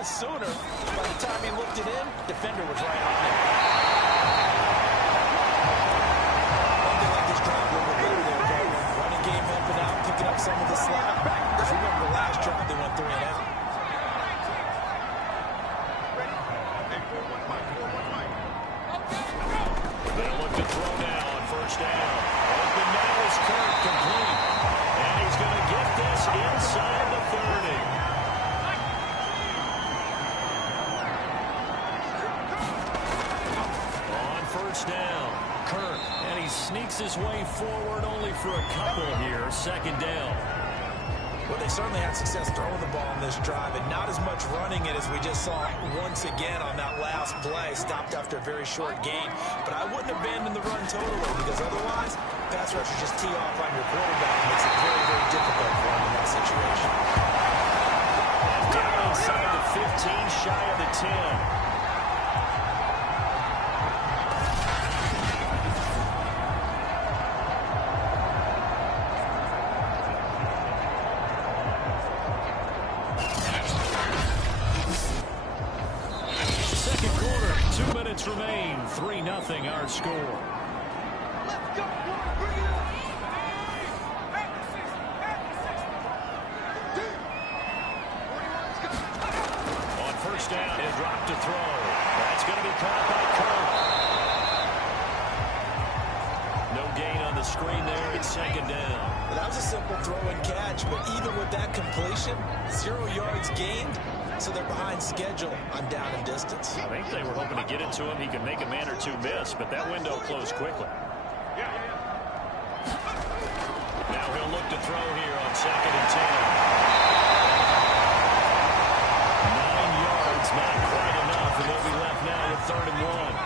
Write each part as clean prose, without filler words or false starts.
bit sooner. By the time he looked it in, defender was right on it. They like this drive a little bit better there, Butler. Running game helping out, picking up some of the slack. Because remember the last drive, they went 3 and out. They'll look to throw now on first down. Open now is Kirk, complete. And he's going to get this inside the 30. On first down, Kirk. And he sneaks his way forward only for a couple here. Second down. Well, they certainly had success throwing the ball in this drive, and not as much running it as we just saw once again on that last play. Stopped after a very short gain. But I wouldn't abandon the run totally, because otherwise, pass rushers just tee off on your quarterback and makes it very, very difficult for him in that situation. Down inside the 15, shy of the 10. Remain 3-0 our score. Let's go, bring it up. On first down, he'll drop to throw. That's going to be caught by Kirk. No gain on the screen there. It's second down. Well, that was a simple throw and catch, but even with that completion, 0 yards gained. So they're behind schedule on down and distance. I think they were hoping to get it to him. He could make a man or two miss, but that window closed quickly. Now he'll look to throw here on second and 10. 9 yards, not quite enough, and they'll be left now with 3rd and 1.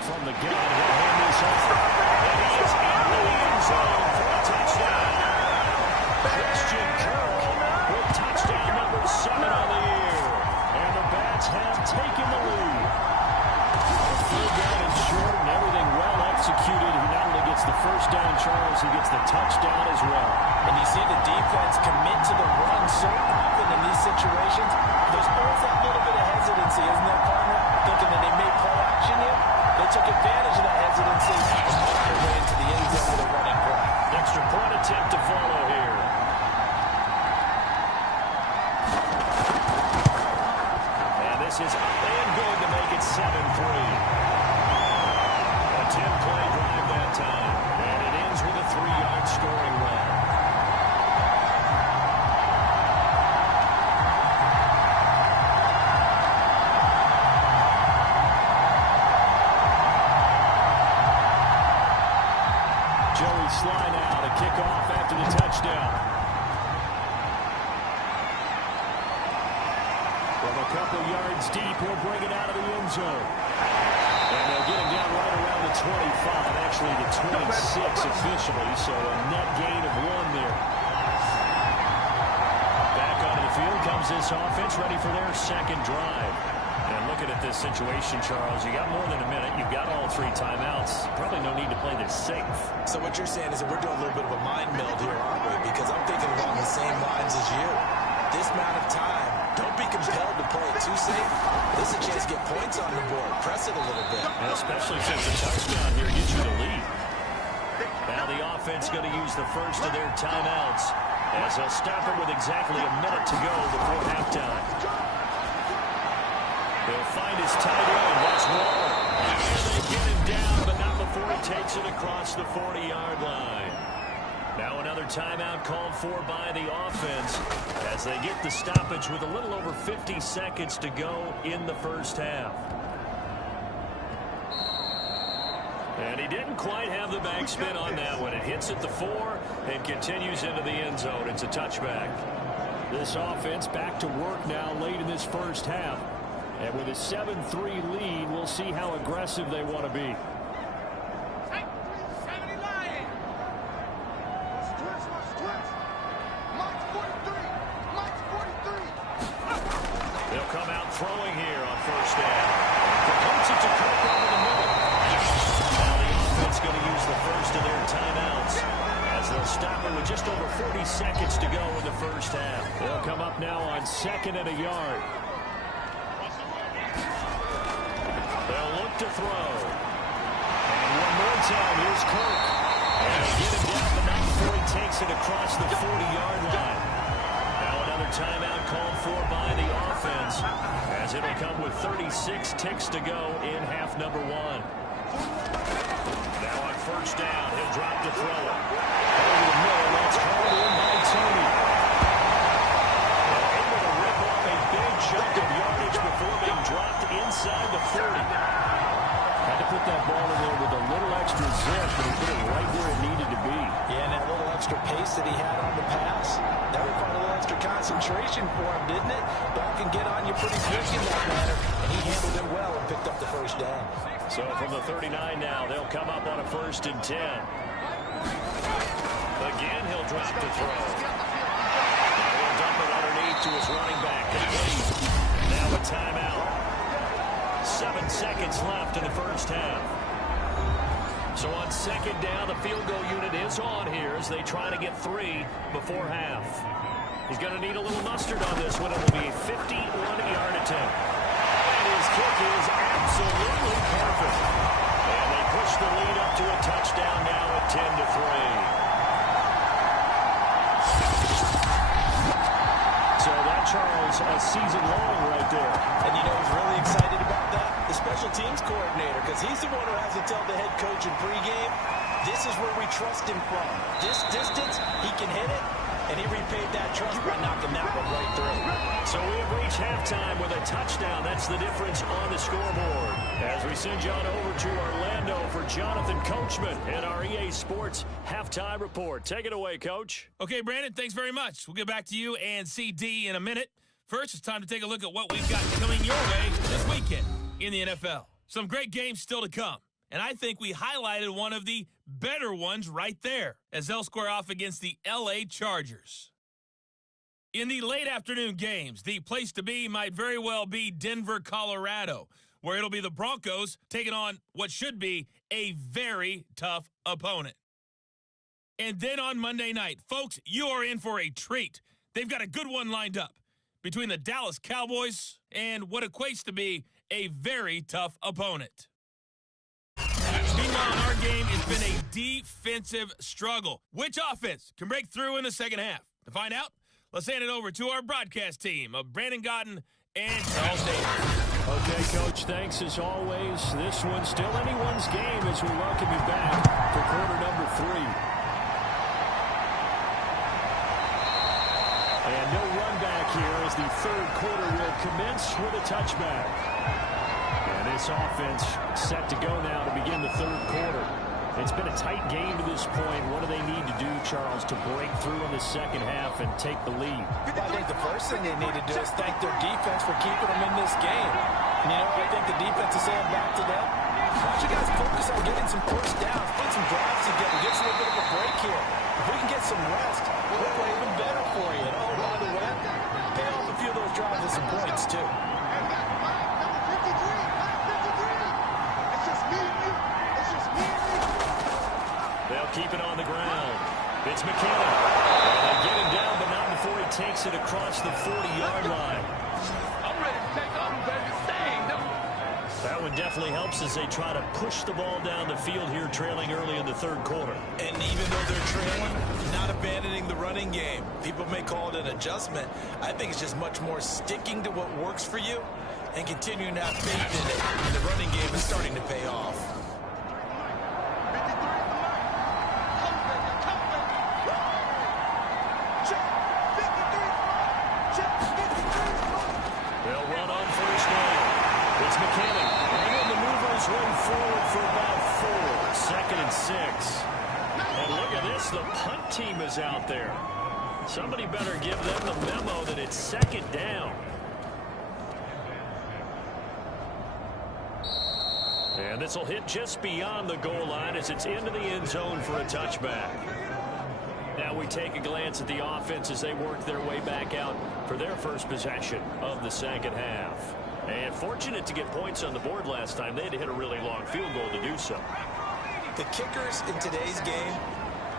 From the gun, he'll hand this off. And he is in the end zone. Touchdown. Christian Kirk with touchdown number 7 on the year. And the Bats have taken the lead. Third down and short and everything well executed. He not only gets the first down, Charles, he gets the touchdown as well. And you see the defense commit to the run so often in these situations. There's always that little bit of hesitancy, isn't there, partner? Thinking that they may play action here. They took advantage of that hesitancy and worked their way into the end zone with a running play. Extra point attempt to follow here. And this is up and good to make it 7-3. A 10-play drive that time. And it ends with a 3-yard scoring run. Joey Sly now to kick off after the touchdown. From a couple yards deep, he'll bring it out of the end zone. And they'll get him down right around the 25, actually the 26 officially, so a net gain of 1 there. Back onto the field comes this offense, ready for their second drive. And looking at this situation, Charles, you got more than a minute. You've got all 3 timeouts. Probably no need to play this safe. So what you're saying is that we're doing a little bit of a mind meld here, aren't we? Because I'm thinking along the same lines as you. This amount of time, don't be compelled to play it too safe. This is a chance to get points on the board. Press it a little bit. And especially since the touchdown here gets you the lead. Now the offense going to use the first of their timeouts as they'll stop it with exactly a minute to go before halftime. He'll find his tight end. That's Waller. And they get him down, but not before he takes it across the 40-yard line. Now another timeout called for by the offense as they get the stoppage with a little over 50 seconds to go in the first half. And he didn't quite have the backspin on that one. It hits at the 4 and continues into the end zone. It's a touchback. This offense back to work now late in this first half. And with a 7-3 lead, we'll see how aggressive they want to be. They'll come out throwing here on first down. Completes it to Kirk over the middle. Now the offense going to use the first of their timeouts as they'll stopper with just over 40 seconds to go in the first half. They'll come up now on 2nd and a yard. They'll look to throw. And one more time, here's Kirk. And they get him down, but not before he takes it across the 40-yard line. Now another timeout called for by the offense, as it'll come with 36 ticks to go in half number 1. Now on first down, he'll drop to throw it. Over the middle, that's called in by Tony. They're able to rip off a big chunk of yardage before being dropped inside the 40. Had to put that ball in there with a little extra zip, but he put it right where it needed to be. Yeah, and that little extra pace that he had on the pass, that required a little extra concentration for him, didn't it? Ball can get on you pretty quick in that manner, and he handled it well and picked up the first down. So from the 39 now, they'll come up on a 1st and 10. Again, he'll drop to throw. Now he'll dump it underneath to his running back. Now a timeout. 7 seconds left in the first half. So on 2nd down, the field goal unit is on here as they try to get 3 before half. He's going to need a little mustard on this one. It will be a 51-yard attempt. And his kick is absolutely perfect. And they push the lead up to a touchdown now at 10-3. So that, Charles, a season long right there. And you know who's really excited about that? The special teams coordinator, because he's the one who has to tell the head coach in pregame, this is where we trust him from. This distance, he can hit it, and he repaid that trust by knocking that one right through. So we have reached halftime with a touchdown. That's the difference on the scoreboard. As we send you on over to Orlando for Jonathan Coachman and our EA Sports Halftime Report. Take it away, Coach. Okay, Brandon, thanks very much. We'll get back to you and CD in a minute. First, it's time to take a look at what we've got coming your way this weekend in the NFL. Some great games still to come. And I think we highlighted one of the better ones right there as they'll square off against the LA Chargers. In the late afternoon games, the place to be might very well be Denver, Colorado, where it'll be the Broncos taking on what should be a very tough opponent. And then on Monday night, folks, you are in for a treat. They've got a good one lined up between the Dallas Cowboys and what equates to be a very tough opponent. Meanwhile, in our game, it's been a defensive struggle. Which offense can break through in the second half? To find out, let's hand it over to our broadcast team of Brandon Godden and Charles Davis. Okay, Coach, thanks as always. This one's still anyone's game as we welcome you back for quarter number 3. And no run back here as the third quarter will commence with a touchback. And this offense set to go now to begin the third quarter. It's been a tight game to this point. What do they need to do, Charles, to break through in the second half and take the lead? I think the first thing they need to do is thank their defense for keeping them in this game. And you know what I think the defense is saying back to them? Why don't you guys focus on getting some first downs, put some drives together, get us a little bit of a break here. If we can get some rest, we'll play even better for you. And oh, by the way, pay off a few of those drives with some points, too. They'll keep it on the ground. It's McKinnon. And they get him down, but not before he takes it across the 40-yard line. I'm ready to take on baby. That one definitely helps as they try to push the ball down the field here, trailing early in the third quarter. And even though they're trailing, not abandoning the running game. People may call it an adjustment. I think it's just much more sticking to what works for you and continuing to have faith in it. And the running game is starting to pay off. They'll run on first down. It's McKinnon. And then the movers run forward for about 4. 2nd and 6. And look at this. The punt team is out there. Somebody better give them the memo that it's 2nd down. And this will hit just beyond the goal line as it's into the end zone for a touchback. Now we take a glance at the offense as they work their way back out for their first possession of the second half. And fortunate to get points on the board last time. They had to hit a really long field goal to do so. The kickers in today's game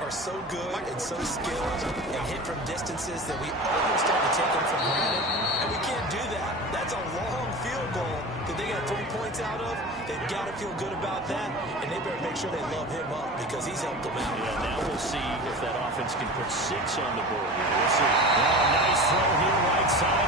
are so good and so skilled and hit from distances that we almost have to take them for granted, and we can't do that. That's a long field goal that they got 3 points out of. They've got to feel good about that, and they better make sure they love him up because he's helped them out. Yeah, now we'll see if that offense can put 6 on the board. We'll see. Oh, nice throw here right side.